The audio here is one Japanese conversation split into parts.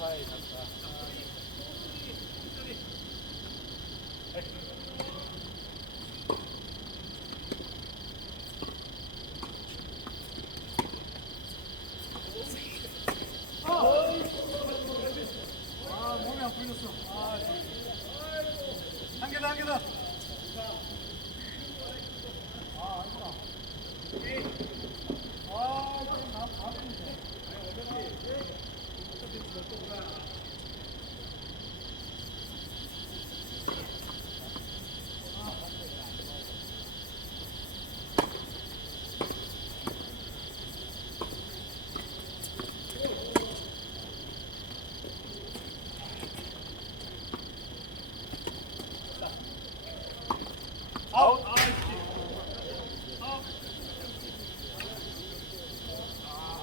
哎，那个。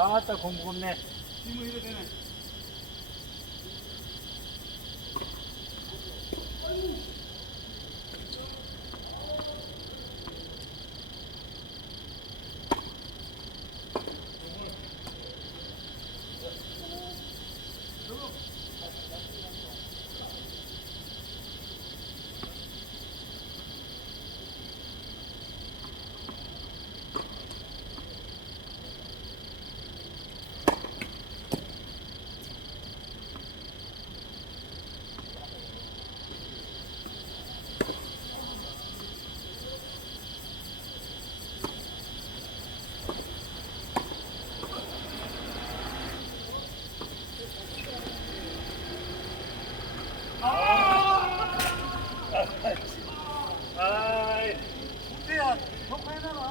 あなた今後ね。何も入れてない。ชกแพ้แล้วเหรอ